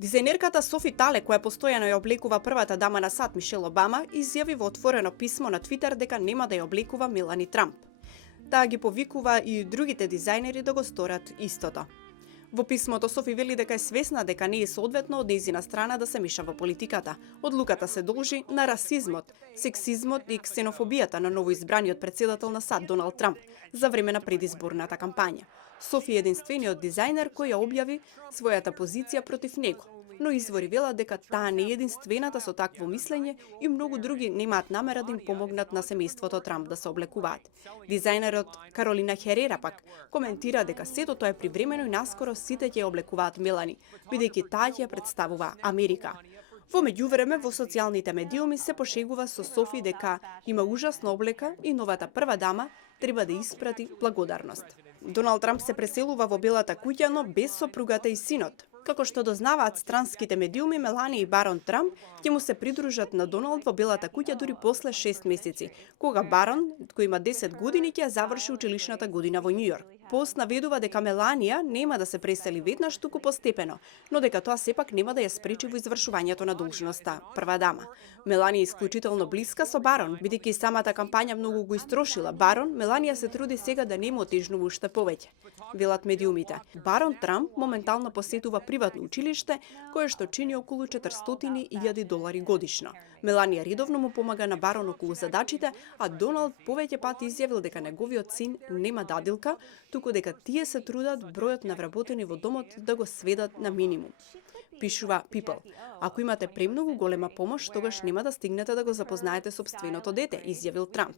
Дизајнерката Софи Тале, која постојано ја облекува првата дама на САД Мишел Обама, изјави во отворено писмо на Твитер дека нема да ја обликува Мелани Трамп. Таа ги повикува и другите дизајнери да го сторат истото. Во писмото Софи вели дека е свесна дека не е соодветно од нејзина страна да се меша во политиката. Одлуката се должи на расизмот, сексизмот и ксенофобијата на новоизбраниот претседател на САД Доналд Трамп за време на предизборната кампања. Софи е единствениот дизајнер кој ја објави својата позиција против него, но извори велат дека таа не е единствената со такво мислење и многу други немаат намера да им помогнат на семејството Трамп да се облекуваат. Дизајнерот Каролина Херера пак коментира дека сето тоа е привремено и наскоро сите ќе ја облекуваат Мелани, бидејќи таа ќе ја представува Америка. Во меѓувреме, во социјалните медиуми се пошегува со Софи дека има ужасна облека и новата прва дама треба да испрати благодарност. Доналд Трамп се преселува во Белата куќа, но без сопругата и синот. Како што дознаваат странските медиуми, Мелани и барон Трамп ќе му се придружат на Доналд во Белата куќа дури после 6 месеци, кога барон, кој има 10 години, ќе заврши училишната година во Њујорк. Пост наведува дека Меланија нема да се пресели веднаш, туку постепено, но дека тоа сепак нема да ја спречи во извршувањето на должноста прва дама. Меланија е исклучително блиска со барон, бидејќи самата кампања многу го истрошила барон, Меланија се труди сега да не му отежнува уште повеќе. Велат медиумите. Барон Трамп моментално посетува приватно училиште, кое што чини околу $400,000 годишно. Меланија редовно му помага на барон околу задачите, а Доналд повеќе пати изјавил дека неговиот син нема дадилка, туку дека тие се трудат бројот на вработени во домот да го сведат на минимум. Пишува People. Ако имате премногу голема помош, тогаш нема да стигнете да го запознаете сопственото дете, изјавил Трамп.